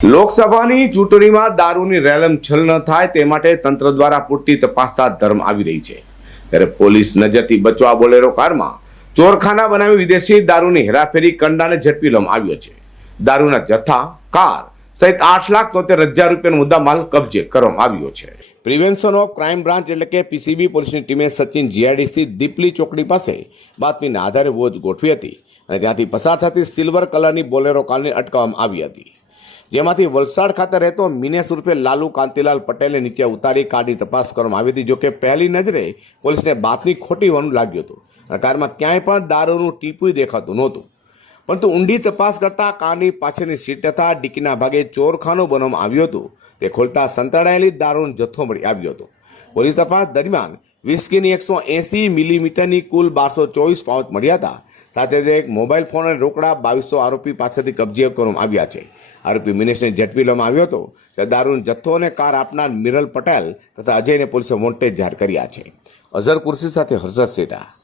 લોકસભાની ચૂંટણીમાં દારૂની રેલમ છલ ન થાય તે માટે તંત્ર દ્વારા પૂરતી તપાસ હાથ ધરમ આવી રહી છે. ત્યારે પોલીસ નજરથી બચવા બોલેરો કારમાં ચોરખાના બનાવી વિદેશી દારૂની હેરાફેરી કંડાને ઝડપી લેવામાં આવ્યો છે. દારૂના જથ્થા, કાર સહિત આઠ લાખ તોતેર હજાર રૂપિયાનો મુદ્દામાલ કબજે કરવામાં આવ્યો છે. પ્રિવેન્શન ઓફ ક્રાઇમ બ્રાન્ચ એટલે કે પીસીબી પોલીસની ટીમે સચિન જીઆઈડીસી દીપલી ચોકડી પાસે બાતમીના આધારે વોચ ગોઠવી હતી અને ત્યાંથી પસાર થતી સિલ્વર કલરની બોલેરો કારની અટકાવવામાં આવી હતી. જેમાંથી વલસાડ ખાતે રહેતો મિનેશ ઉર્ફે લાલુ કાંતિલાલ પટેલને નીચે ઉતારી કારની તપાસ કરવામાં આવી હતી. જોકે પહેલી નજરે પોલીસને બાતમી ખોટી હોવાનું લાગ્યું હતું. અને કારમાં ક્યાંય પણ દારૂનું ટીપું દેખાતું નહોતું. પરંતુ ઊંડી તપાસ કરતાં કારની પાછળની સીટ તથા ડીકીના ભાગે ચોરખાનું બનાવવામાં આવ્યું હતું. તે ખોલતા સંતાડાયેલી દારૂનો જથ્થો મળી આવ્યો હતો. પોલીસ તપાસ દરમિયાન વિસ્કીની એકસો એંસી મિલીમીટરની કુલ બારસો ચોવીસ પાઉચ મળ્યા હતા. સાથે જ એક મોબાઈલ ફોન અને રોકડા બાવીસો આરોપી પાસેથી કબજે કરવામાં આવ્યા છે. આરોપી મિનેશને ઝડપી લેવામાં આવ્યો હતો. ત્યારે દારૂનો જથ્થો અને કાર આપનાર મિરલ પટેલ તથા અજયને પોલીસે વોન્ટેજ જાહેર કર્યા છે. અઝર કુર્સી સાથે હર્ષદ સેટા.